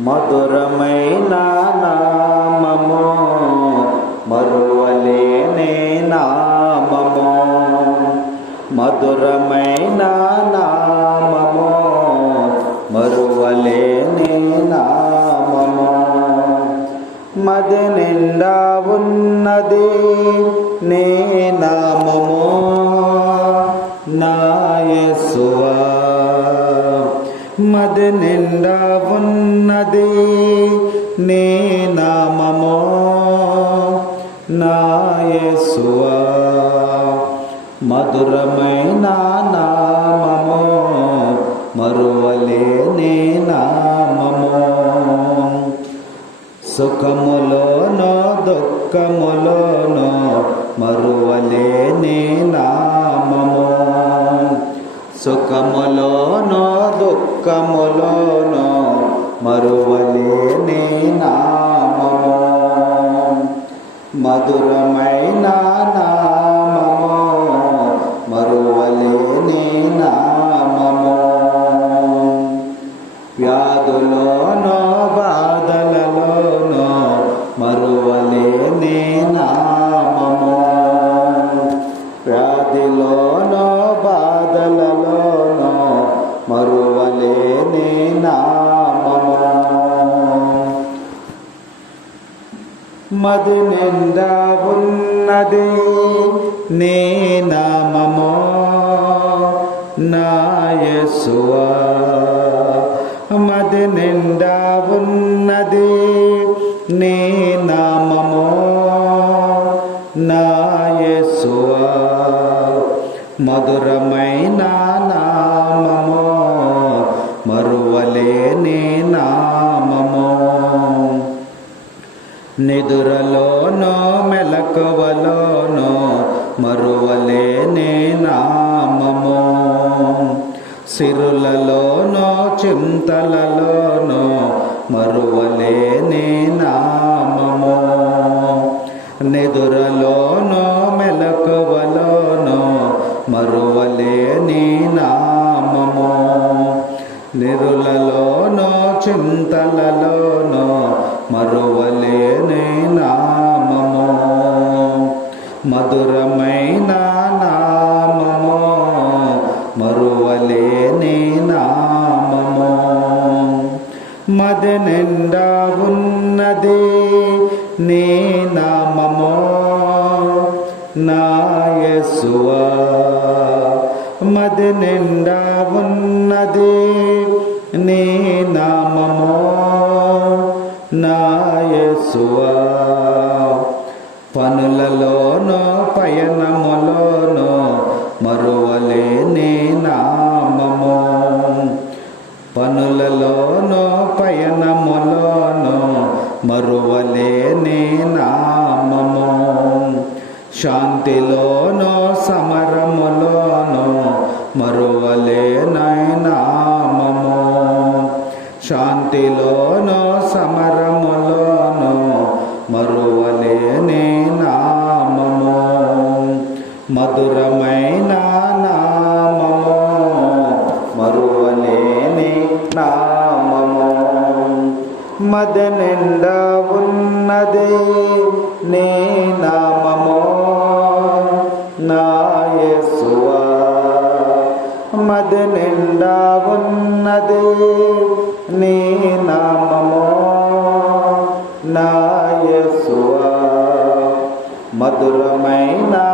మధురమైన నామము, మరువలేని నామము. మధురమైన నామము, మరువలేని నామము. మది నిండా ఉన్నది నీ నామము, నా యేసువా. మది నిండా ఉన్నది నీ నామము, నా యేసువా. మధురమైన నామము, మరువలేని నామము. సుఖములోనో దుఃఖములోనో మరువలేని నామము. సుఖములోనో దుఃఖములోనో మరువలేని నామము. మధురమైన నామము, మరువలేని నామము. వ్యాధులోనో బాధలలోనో మరువలేని నామము. వ్యాధిలోనో బాధలలోనో మరువలేని నామము. మది నిండా ఉన్నది నీ నామము, నా యేసువా. మది నిండా ఉన్నది నీ నామము, నా యేసువా. మధురమైన నామము, మరువలేని నామము. నిదురలోనో మెలకువలోనో మరువలేని నామము. సిరులలోనో చింతలలోనో మరువలేని నామము. నిదురలోనో మెలకువలోనో మరువలేని నామము. నిరులలోనో చింతలలోనో మరువలేని నామము. మధురమైన నామము, మరువలేని నామము. మది నిండా ఉన్నది నీ నామము, నా యేసువా. మది నిండా ఉన్నది నీ నామము, నా యేసువా. పనులలోనో పయనములోనో మరువలేని నామము. పనులలోనో పయనములోనో మరువలేని నామము. శాంతిలోనో సమరములోనో మరువలేని నామము. శాంతిలోనో సమరములోనో మరువలేని నామము. మధురమైన నామము, మరువలేని నామము. మది నిండా ఉన్నది నీ నామము, నా యేసువా. మది నిండా ఉన్నది నీ నామము, నా యేసువా. మధురమైన